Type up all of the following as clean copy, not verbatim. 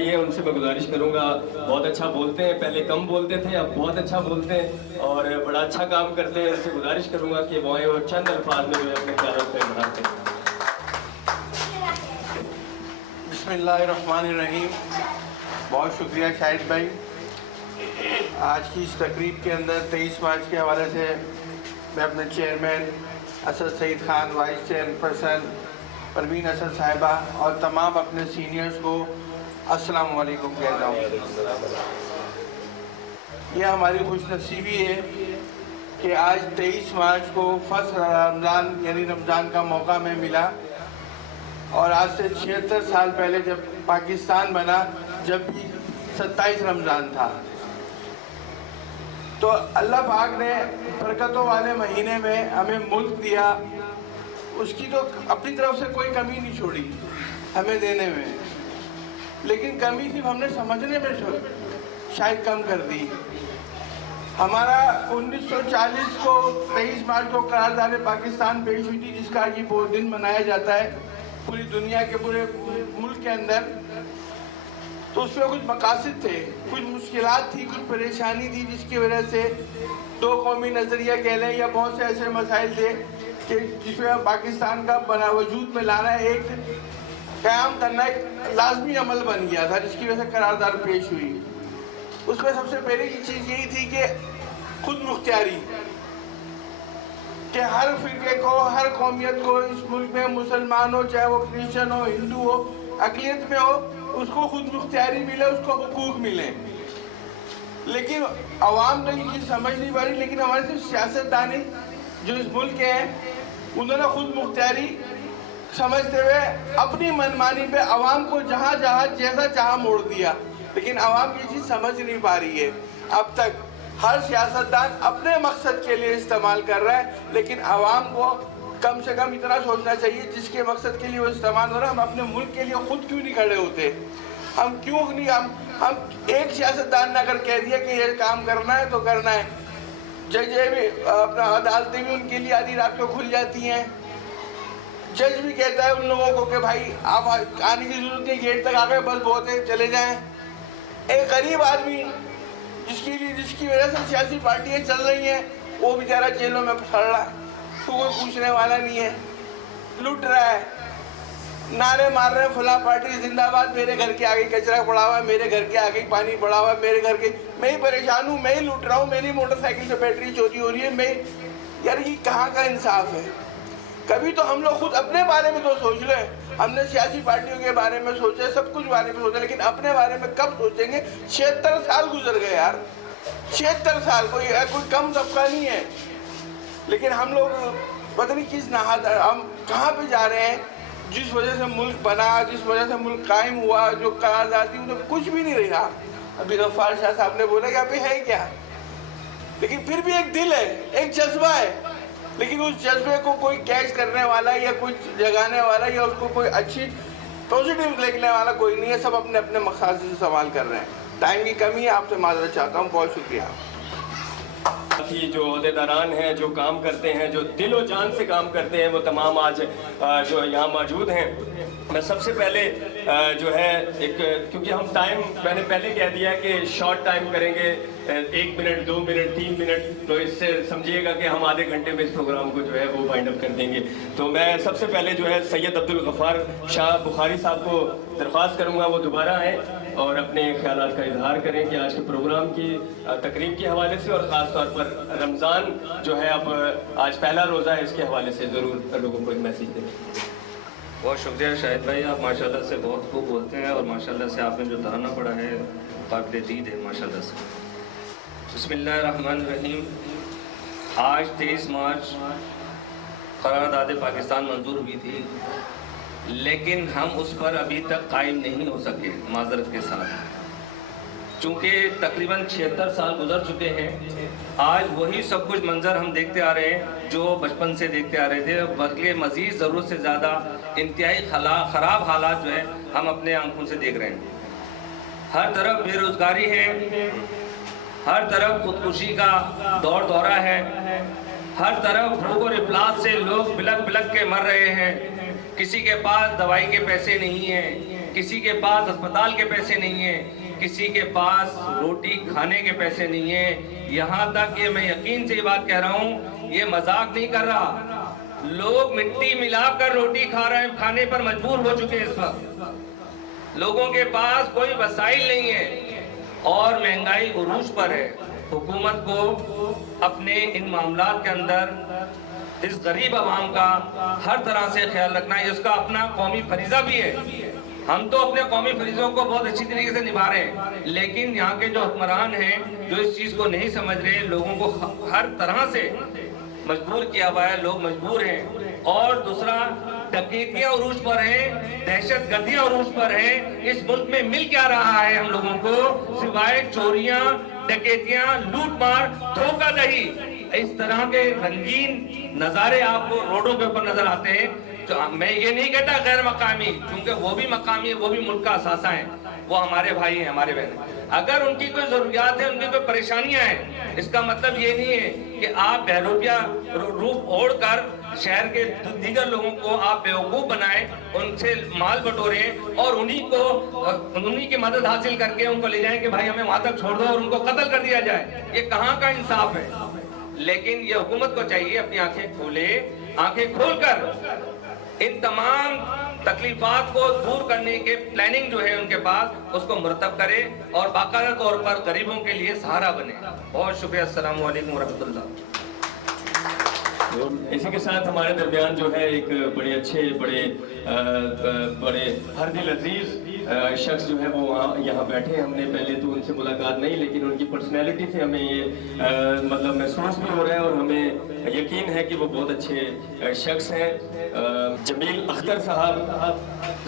بھائی ہیں ان سے میں گزارش کروں گا، بہت اچھا بولتے ہیں، پہلے کم بولتے تھے اب بہت اچھا بولتے ہیں اور بڑا اچھا کام کرتے ہیں، ان سے گزارش کروں گا کہ وہ آئیں اور چند الفاظ میں جو اپنے خیالات پہ بڑھاتے ہیں۔ بسم اللہ الرحمن الرحیم۔ بہت شکریہ شاہد بھائی، آج کی اس تقریب کے اندر 23 مارچ کے حوالے سے میں اپنے چیئرمین اسد سعید خان، وائس چیئرپرسن پروین اسد صاحبہ اور تمام اپنے سینئرز کو السلام علیکم کہتا ہوں۔ یہ ہماری خوش نصیبی ہے کہ آج 23 مارچ کو فرسٹ رمضان یعنی رمضان کا موقع میں ملا، اور آج سے 76 سال پہلے جب پاکستان بنا جب بھی 27 رمضان تھا، تو اللہ پاک نے برکتوں والے مہینے میں ہمیں ملک دیا، اس کی تو اپنی طرف سے کوئی کمی نہیں چھوڑی ہمیں دینے میں، لیکن کمی صرف ہم نے سمجھنے میں شاید کم کر دی۔ ہمارا 1940 کو 23 مارچ کو قرارداد پاکستان پیش ہوئی تھی، جس کا یہ دن منایا جاتا ہے پوری دنیا کے پورے ملک کے اندر۔ تو اس میں کچھ مقاصد تھے، کچھ مشکلات تھی، کچھ پریشانی تھی، جس کی وجہ سے دو قومی نظریہ کہہ لیں یا بہت سے ایسے مسائل تھے کہ جس میں پاکستان کا وجود میں لانا ایک قیام کرنا ایک لازمی عمل بن گیا تھا، جس کی وجہ سے قرارداد پیش ہوئی۔ اس میں سب سے پہلے یہ چیز یہی تھی کہ خود مختاری، کہ ہر فرقے کو، ہر قومیت کو اس ملک میں، مسلمان ہو چاہے وہ کرسچن ہو، ہندو ہو، اقلیت میں ہو، اس کو خود مختاری ملے، اس کو حقوق ملے۔ لیکن عوام تو یہ چیز سمجھ نہیں پا رہی، لیکن ہمارے صرف سیاستدانی جو اس ملک کے ہیں انہوں نے خود مختاری سمجھتے ہوئے اپنی منمانی پہ عوام کو جہاں جہاں جیسا چاہا موڑ دیا، لیکن عوام یہ چیز سمجھ نہیں پا رہی ہے۔ اب تک ہر سیاستدان اپنے مقصد کے لیے استعمال کر رہا ہے، لیکن عوام کو کم سے کم اتنا سوچنا چاہیے جس کے مقصد کے لیے وہ استعمال ہو رہا ہے، ہم اپنے ملک کے لیے خود کیوں نہیں کھڑے ہوتے؟ ہم کیوں نہیں ہم ایک سیاستدان نے اگر کہہ دیا کہ یہ کام کرنا ہے تو کرنا ہے۔ ججیں بھی اپنا عدالتیں بھی ان کے لیے آدھی رات کو کھل جاتی ہیں، جج بھی کہتا ہے ان لوگوں کو کہ بھائی آپ آنے کی ضرورت نہیں، گیٹ تک آ گئے بس بہت ہے، چلے جائیں۔ ایک غریب آدمی جس کی وجہ سے سیاسی پارٹیاں چل رہی ہیں، وہ بیچارہ جیلوں میں پھڑ رہا ہے، تو کوئی پوچھنے والا نہیں ہے، لٹ رہا ہے، نعرے مار رہے ہیں فلاں پارٹی زندہ باد، میرے گھر کے آگے کچرا پڑا ہوا ہے، میرے گھر کے آگے پانی پڑا ہوا ہے، میرے گھر کے میں ہی پریشان ہوں، میں ہی لٹ رہا ہوں، میری موٹر سائیکل سے بیٹری چوری ہو رہی ہے، یار یہ کہاں کا انصاف ہے؟ کبھی تو ہم لوگ خود اپنے بارے میں تو سوچ لیں۔ ہم نے سیاسی پارٹیوں کے بارے میں سوچا، سب کچھ بارے میں سوچا، لیکن اپنے بارے میں کب سوچیں گے؟ 76 سال گزر گئے یار، 76 سال، کوئی کم طبقہ نہیں ہے، لیکن ہم لوگ پتہ نہیں کس ہم کہاں پہ جا رہے ہیں؟ جس وجہ سے ملک بنا، جس وجہ سے ملک قائم ہوا، جو قرارداد تھی، کچھ بھی نہیں رہا۔ ابھی غفار شاہ صاحب نے بولا کہ ابھی ہے کیا، لیکن پھر بھی ایک دل ہے، ایک جذبہ ہے، لیکن اس جذبے کو کوئی کیچ کرنے والا یا کوئی جگانے والا یا اس کو کوئی اچھی پوزیٹیو لکھنے والا کوئی نہیں ہے، سب اپنے اپنے مقاصد سے سوال کر رہے ہیں۔ ٹائم کی کمی ہے، آپ سے معذرت چاہتا ہوں، بہت شکریہ۔ جو عہدیداران ہیں، جو کام کرتے ہیں، جو دل و جان سے کام کرتے ہیں، وہ تمام آج جو یہاں موجود ہیں۔ میں سب سے پہلے جو ہے کیونکہ ہم ٹائم میں نے پہلے کہہ دیا کہ شارٹ ٹائم کریں گے، 1 منٹ 2 منٹ 3 منٹ، تو اس سے سمجھیے گا کہ ہم آدھے گھنٹے میں اس پروگرام کو جو ہے وہ وائنڈ اپ کر دیں گے۔ تو میں سب سے پہلے جو ہے سید عبدالغفار شاہ بخاری صاحب کو درخواست کروں گا وہ دوبارہ آئیں اور اپنے خیالات کا اظہار کریں کہ آج کے پروگرام کی تقریب کے حوالے سے اور خاص طور پر رمضان جو ہے اب آج پہلا روزہ ہے، اس کے حوالے سے ضرور لوگوں کو ایک میسیج دیں۔ بہت شکریہ شاہد بھائی، آپ ماشاءاللہ سے بہت خوب بولتے ہیں اور ماشاءاللہ سے آپ نے جو ترانہ پڑھا ہے قابل دید ہے ماشاءاللہ سے۔ بسم اللہ الرحمن الرحیم۔ آج 23 مارچ قرارداد پاکستان منظور ہوئی تھی، لیکن ہم اس پر ابھی تک قائم نہیں ہو سکے معذرت کے ساتھ، چونکہ تقریباً 76 سال گزر چکے ہیں۔ آج وہی سب کچھ منظر ہم دیکھتے آ رہے ہیں جو بچپن سے دیکھتے آ رہے تھے، بلکہ مزید ضرورت سے زیادہ انتہائی خراب حالات جو ہیں ہم اپنے آنکھوں سے دیکھ رہے ہیں۔ ہر طرف بے روزگاری ہے، ہر طرف خودکشی کا دورہ ہے، ہر طرف بھوک اور افلاس سے لوگ بلک بلک کے مر رہے ہیں، کسی کے پاس دوائی کے پیسے نہیں ہیں، کسی کے پاس اسپتال کے پیسے نہیں ہیں، کسی کے پاس روٹی کھانے کے پیسے نہیں ہیں. یہاں تک کہ میں یقین سے یہ بات کہہ رہا ہوں، یہ مذاق نہیں کر رہا، لوگ مٹی ملا کر روٹی کھا رہے ہیں، کھانے پر مجبور ہو چکے ہیں. اس وقت لوگوں کے پاس کوئی وسائل نہیں ہے اور مہنگائی عروج پر ہے. حکومت کو اپنے ان معاملات کے اندر اس غریب عوام کا ہر طرح سے خیال رکھنا ہے. اس کا اپنا قومی فریضہ بھی ہے. ہم تو اپنے قومی فریضوں کو بہت اچھی طریقے سے نبھا رہے ہیں، لیکن یہاں کے جو حکمران ہیں جو اس چیز کو نہیں سمجھ رہے، لوگوں کو ہر طرح سے مجبور کیا ہوا ہے، لوگ مجبور ہیں. اور دوسرا، ڈکیتیاں عروج پر ہیں، دہشت گردیاں عروج پر ہیں. اس ملک میں مل کیا رہا ہے ہم لوگوں کو سوائے چوریاں، ڈکیتیاں، لوٹ مار، دھوکہ دہی. اس طرح کے رنگین نظارے آپ کو روڈوں کے اوپر نظر آتے ہیں. میں یہ نہیں کہتا غیر مقامی، کیونکہ وہ بھی مقامی ہے، وہ بھی ملک کا اثاثہ ہیں، وہ ہمارے بھائی ہیں، ہمارے بہن ہیں. اگر ان کی کوئی ضروریات ہیں، ان کی کوئی پریشانیاں ہیں، اس کا مطلب یہ نہیں ہے کہ آپ بہروپیہ روپ اوڑھ کر شہر کے دیگر لوگوں کو آپ بیوقوف بنائیں، ان سے مال بٹوریں اور انہی کی مدد حاصل کر کے ان کو لے جائیں کہ بھائی ہمیں وہاں تک چھوڑ دو اور ان کو قتل کر دیا جائے. یہ کہاں کا انصاف ہے؟ لیکن یہ حکومت کو چاہیے اپنی آنکھیں کھول کر ان تمام تکلیفات کو دور کرنے کے پلاننگ جو ہے ان کے پاس، اس کو مرتب کرے اور باقاعدہ طور پر غریبوں کے لیے سہارا بنے. بہت شکریہ. السلام علیکم ورحمۃ اللہ. اسی کے ساتھ ہمارے درمیان جو ہے ایک بڑے اچھے بڑے ہر دل عزیز شخص جو ہے وہ یہاں بیٹھے ہیں. ہم نے پہلے تو ان سے ملاقات نہیں، لیکن ان کی پرسنالٹی سے ہمیں یہ مطلب محسوس بھی ہو رہا ہے اور ہمیں یقین ہے کہ وہ بہت اچھے شخص ہیں. جمیل اختر صاحب،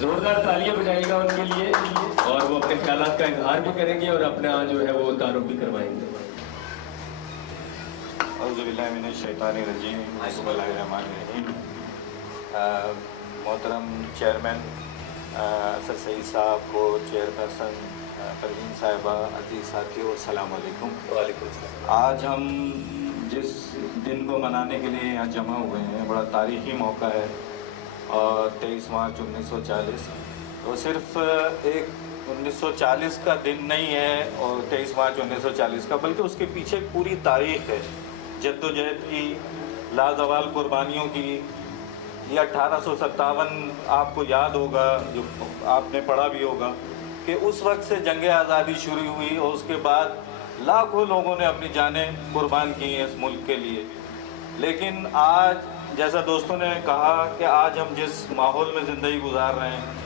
زوردار تالیاں بجائے گا ان کے لیے، اور وہ اپنے خیالات کا اظہار بھی کریں گے اور اپنا جو ہے وہ تعارف بھی کروائیں گے. اعوذ باللہ من الشیطان الرجیم، بسم اللہ الرحمن الرحیم. محترم چیئرمین اسد سعید صاحب کو، چیئر پرسن پروین صاحبہ، عزیز ساتھیوں، السلام علیکم. وعلیکم السلام. آج ہم جس دن کو منانے کے لیے یہاں جمع ہوئے ہیں، بڑا تاریخی موقع ہے، اور 23 مارچ 1940 وہ صرف ایک 1940 کا دن نہیں ہے اور 23 مارچ 1940 کا، بلکہ اس کے پیچھے پوری تاریخ ہے جد و جہد کی، لازوال قربانیوں کی. یہ 1857 آپ کو یاد ہوگا، جو آپ نے پڑھا بھی ہوگا، کہ اس وقت سے جنگ آزادی شروع ہوئی اور اس کے بعد لاکھوں لوگوں نے اپنی جانیں قربان کی ہیں اس ملک کے لیے. لیکن آج جیسا دوستوں نے کہا کہ آج ہم جس ماحول میں زندگی گزار رہے ہیں،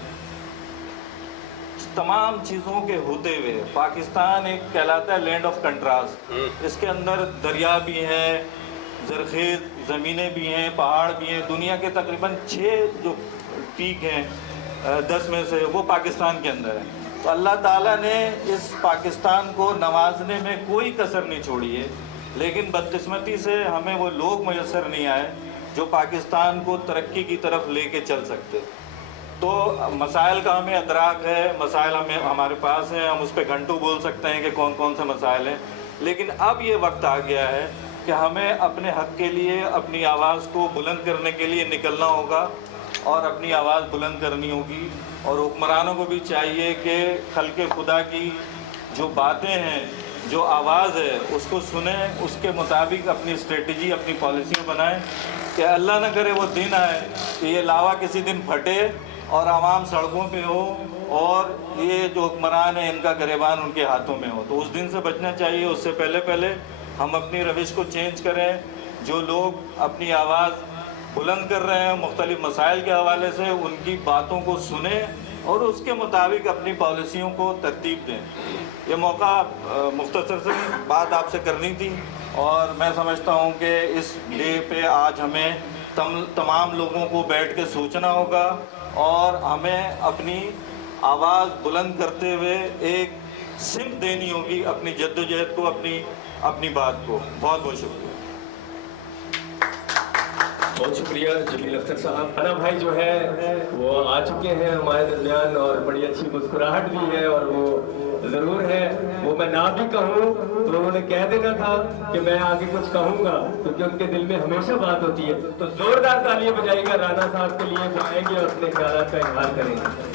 تمام چیزوں کے ہوتے ہوئے پاکستان ایک کہلاتا ہے لینڈ آف کنٹراسٹ. اس کے اندر دریا بھی ہیں، زرخیز زمینیں بھی ہیں، پہاڑ بھی ہیں. دنیا کے تقریباً 6 جو پیک ہیں 10 میں سے وہ پاکستان کے اندر ہیں. تو اللہ تعالیٰ نے اس پاکستان کو نوازنے میں کوئی کسر نہیں چھوڑی ہے، لیکن بدقسمتی سے ہمیں وہ لوگ میسر نہیں آئے جو پاکستان کو ترقی کی طرف لے کے چل سکتے. تو مسائل کا ہمیں ادراک ہے، مسائل ہمارے پاس ہیں، ہم اس پہ گھنٹوں بول سکتے ہیں کہ کون کون سے مسائل ہیں. لیکن اب یہ وقت آ گیا ہے کہ ہمیں اپنے حق کے لیے اپنی آواز کو بلند کرنے کے لیے نکلنا ہوگا اور اپنی آواز بلند کرنی ہوگی. اور حکمرانوں کو بھی چاہیے کہ خلق خدا کی جو باتیں ہیں، جو آواز ہے، اس کو سنیں، اس کے مطابق اپنی اسٹریٹجی، اپنی پالیسیاں بنائیں، کہ اللہ نہ کرے وہ دن آئے کہ یہ لاوا کسی دن پھٹے اور عوام سڑکوں پہ ہو اور یہ جو حکمران ہیں ان کا گریبان ان کے ہاتھوں میں ہو. تو اس دن سے بچنا چاہیے. اس سے پہلے ہم اپنی روش کو چینج کریں. جو لوگ اپنی آواز بلند کر رہے ہیں مختلف مسائل کے حوالے سے، ان کی باتوں کو سنیں اور اس کے مطابق اپنی پالیسیوں کو ترتیب دیں. یہ موقع مختصر سے بات آپ سے کرنی تھی، اور میں سمجھتا ہوں کہ اس ڈے پہ آج ہمیں تمام لوگوں کو بیٹھ کے سوچنا ہوگا اور ہمیں اپنی آواز بلند کرتے ہوئے ایک سمت دینی ہوگی اپنی جد و جہد کو، اپنی بات کو. بہت بہت شکریہ. بہت شکریہ جمیل اختر صاحب. رانا بھائی جو ہے وہ آ چکے ہیں ہمارے درمیان اور بڑی اچھی مسکراہٹ بھی ہے، اور وہ ضرور ہے. وہ میں نہ بھی کہوں تو انہوں نے کہہ دینا تھا کہ میں آگے کچھ کہوں گا، کیونکہ ان کے دل میں ہمیشہ بات ہوتی ہے. تو زوردار تالیاں بجائے گا رانا صاحب کے لیے، جو آئیں گے اور اپنے خیالات کا اظہار کریں گے.